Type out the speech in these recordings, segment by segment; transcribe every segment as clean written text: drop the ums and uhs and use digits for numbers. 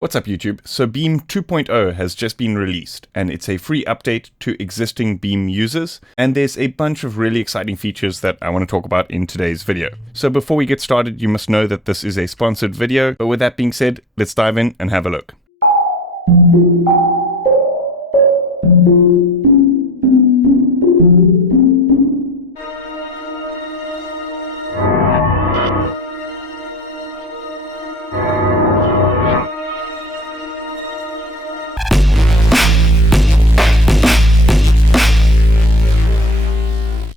What's up YouTube? So Beam 2.0 has just been released and it's a free update to existing Beam users, and there's a bunch of really exciting features that I want to talk about in today's video. So before we get started, you must know that this is a sponsored video, but with that being said, let's dive in and have a look.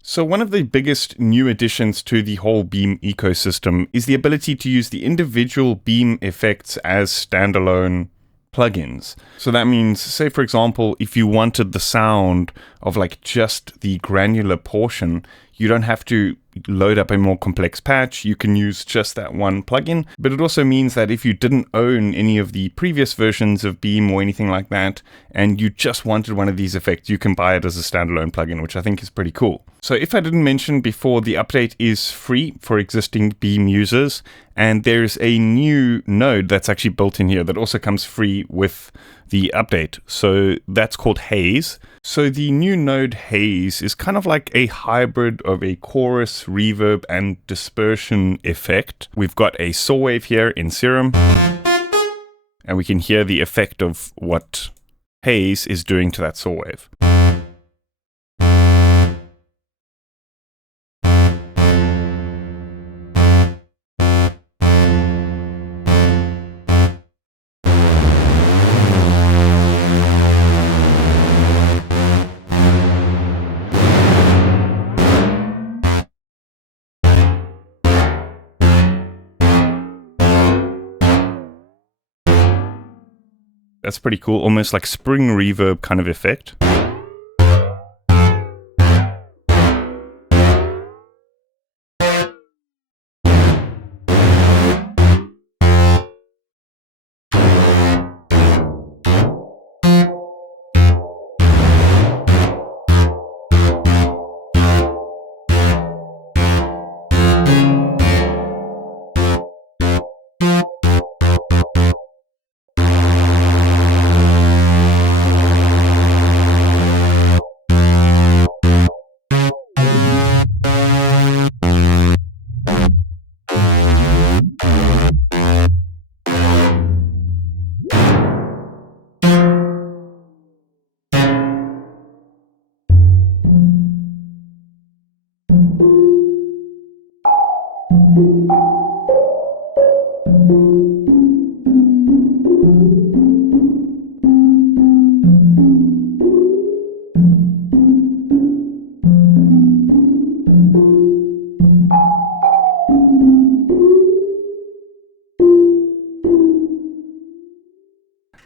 So one of the biggest new additions to the whole Beam ecosystem is the ability to use the individual Beam effects as standalone plugins. So that means, say for example, if you wanted the sound of like just the granular portion, you don't have to load up a more complex patch. You can use just that one plugin. But it also means that if you didn't own any of the previous versions of Beam or anything like that, and you just wanted one of these effects, you can buy it as a standalone plugin, which I think is pretty cool. So if I didn't mention before, the update is free for existing Beam users, and there's a new node that's actually built in here that also comes free with the update. So that's called Haze. So the new node Haze is kind of like a hybrid of a chorus, reverb, and dispersion effect. We've got a saw wave here in Serum, and we can hear the effect of what Haze is doing to that saw wave. That's pretty cool, almost like spring reverb kind of effect.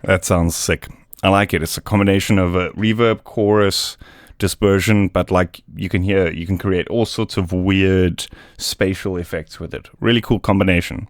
That sounds sick. I like it. It's a combination of a reverb, chorus, dispersion, but like you can create all sorts of weird spatial effects with it. Really cool combination.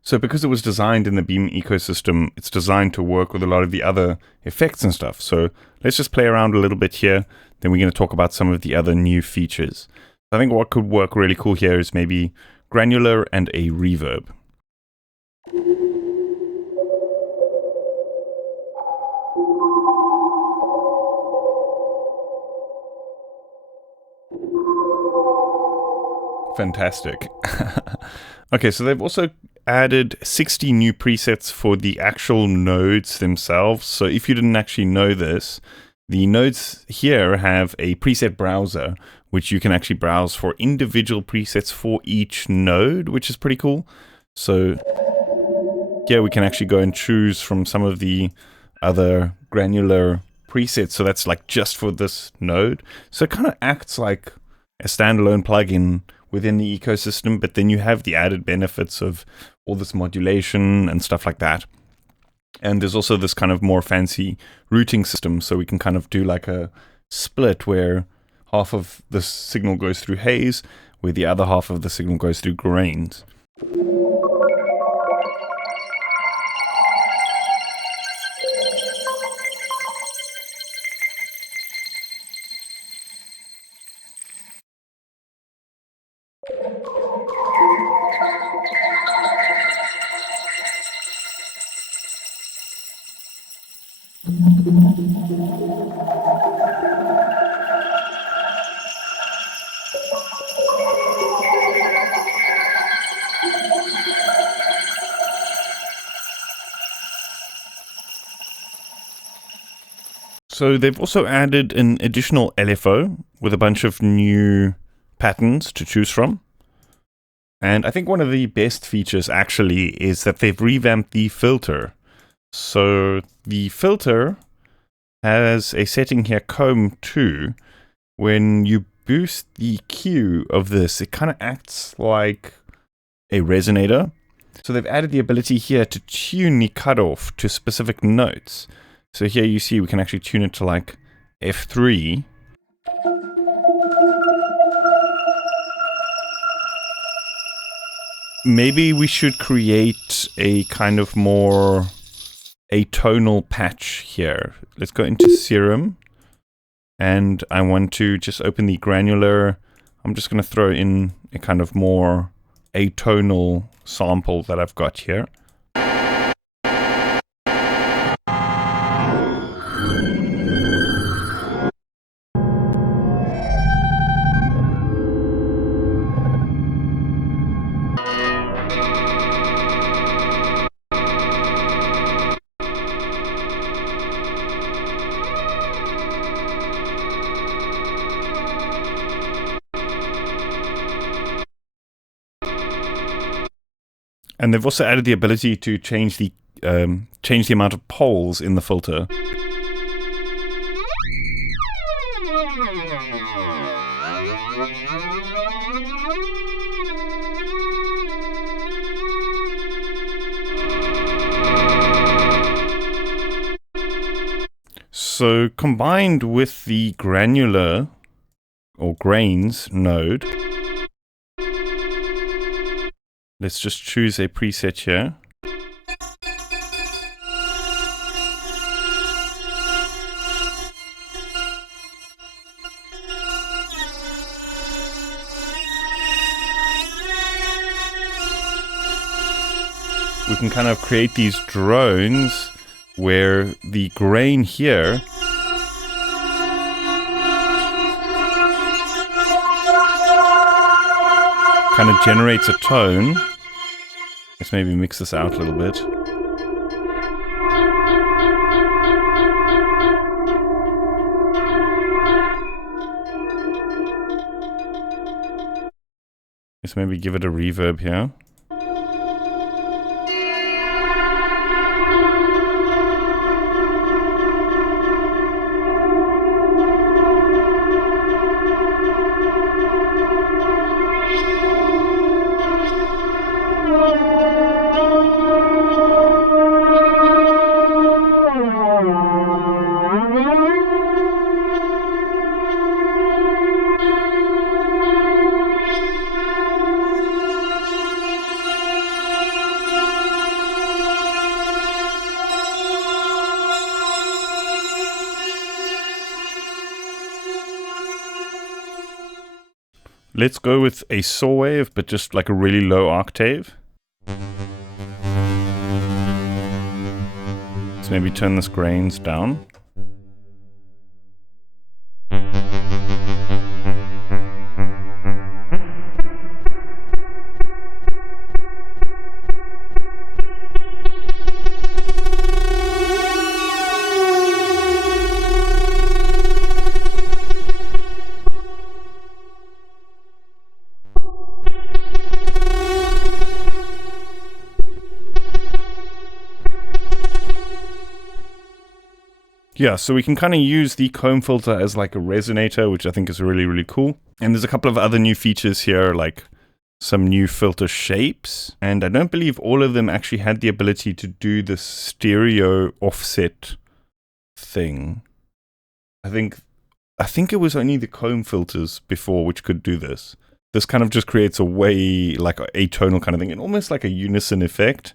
So because it was designed in the Beam ecosystem, it's designed to work with a lot of the other effects and stuff. So let's just play around a little bit here. Then we're going to talk about some of the other new features. I think what could work really cool here is maybe granular and a reverb. Fantastic. Okay, so they've also added 60 new presets for the actual nodes themselves. So if you didn't actually know this, the nodes here have a preset browser, which you can actually browse for individual presets for each node, which is pretty cool. So here we can actually go and choose from some of the other granular presets. So that's like just for this node. So it kind of acts like a standalone plugin within the ecosystem, but then you have the added benefits of all this modulation and stuff like that. And there's also this kind of more fancy routing system, so we can kind of do like a split where half of the signal goes through Haze, where the other half of the signal goes through Grains. So they've also added an additional LFO with a bunch of new patterns to choose from. And I think one of the best features actually is that they've revamped the filter. So the filter has a setting here, comb 2. When you boost the Q of this, it kind of acts like a resonator. So they've added the ability here to tune the cutoff to specific notes. So here you see we can actually tune it to like F3. Maybe we should create a kind of more atonal patch here. Let's go into Serum. And I want to just open the granular. I'm just going to throw in a kind of more atonal sample that I've got here. And they've also added the ability to change the amount of poles in the filter. So combined with the granular or grains node, let's just choose a preset here. We can kind of create these drones where the grain here kind of generates a tone. Let's maybe mix this out a little bit. Let's maybe give it a reverb here. Let's go with a saw wave, but just like a really low octave. Let's maybe turn this grains down. Yeah, so we can kind of use the comb filter as like a resonator, which I think is really, really cool. And there's a couple of other new features here, like some new filter shapes, and I don't believe all of them actually had the ability to do the stereo offset thing. I think it was only the comb filters before which could do this. This kind of just creates a way, like a atonal kind of thing, and almost like a unison effect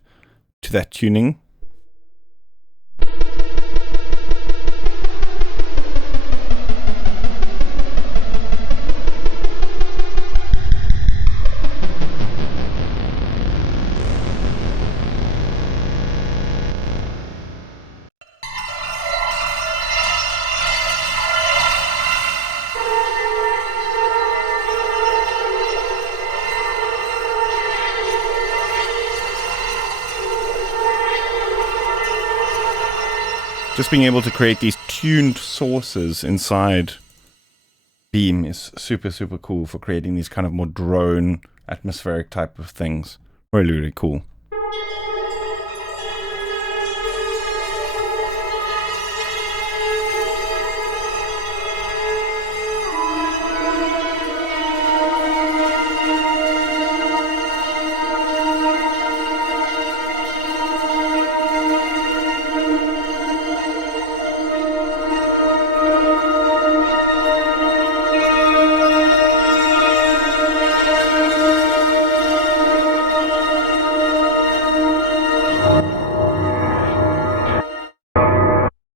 to that tuning. Just being able to create these tuned sources inside Beam is super, super cool for creating these kind of more drone, atmospheric type of things. Really, really cool.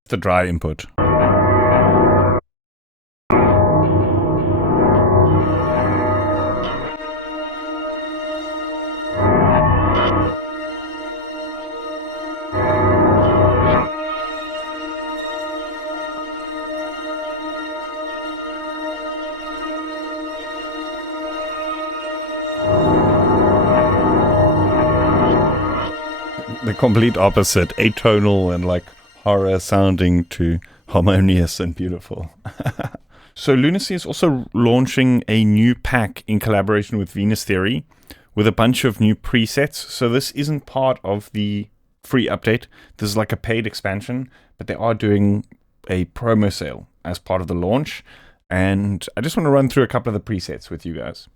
The dry input. The complete opposite, atonal and like horror sounding to harmonious and beautiful. So Lunacy is also launching a new pack in collaboration with Venus Theory with a bunch of new presets. So this isn't part of the free update. This is like a paid expansion, but they are doing a promo sale as part of the launch. And I just want to run through a couple of the presets with you guys.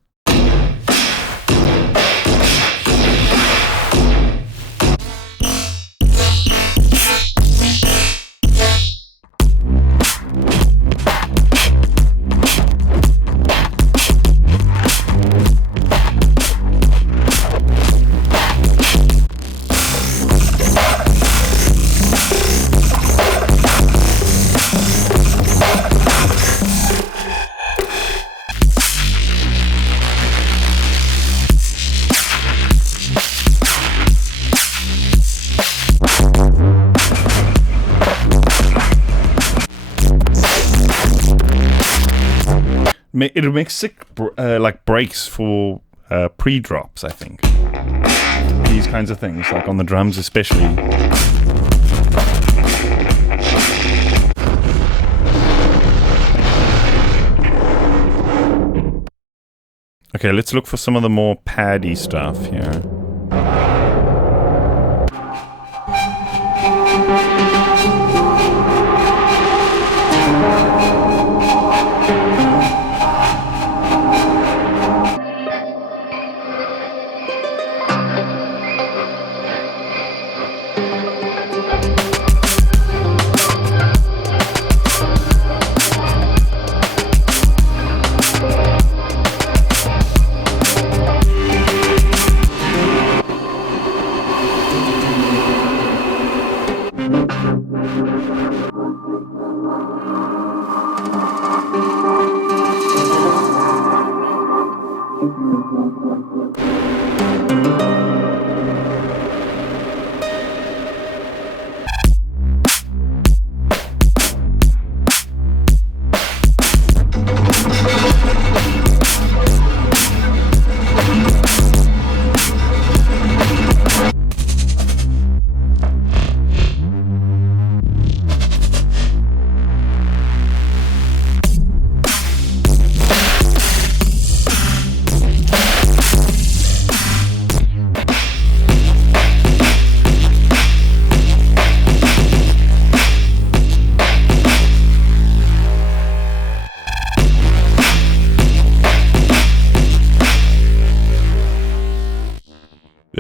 It makes sick like breaks for pre-drops, I think. These kinds of things, like on the drums especially. Okay, let's look for some of the more paddy stuff here.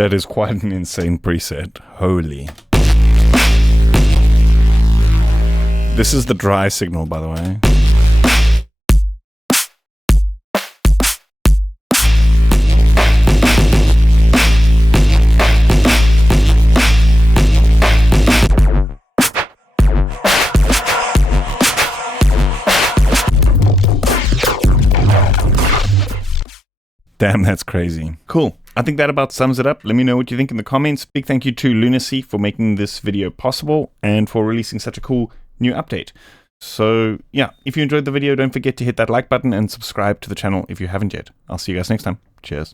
That is quite an insane preset. Holy. This is the dry signal, by the way. Damn, that's crazy. Cool. I think that about sums it up. Let me know what you think in the comments. Big thank you to Lunacy for making this video possible and for releasing such a cool new update. So yeah, if you enjoyed the video, don't forget to hit that like button and subscribe to the channel if you haven't yet. I'll see you guys next time. Cheers.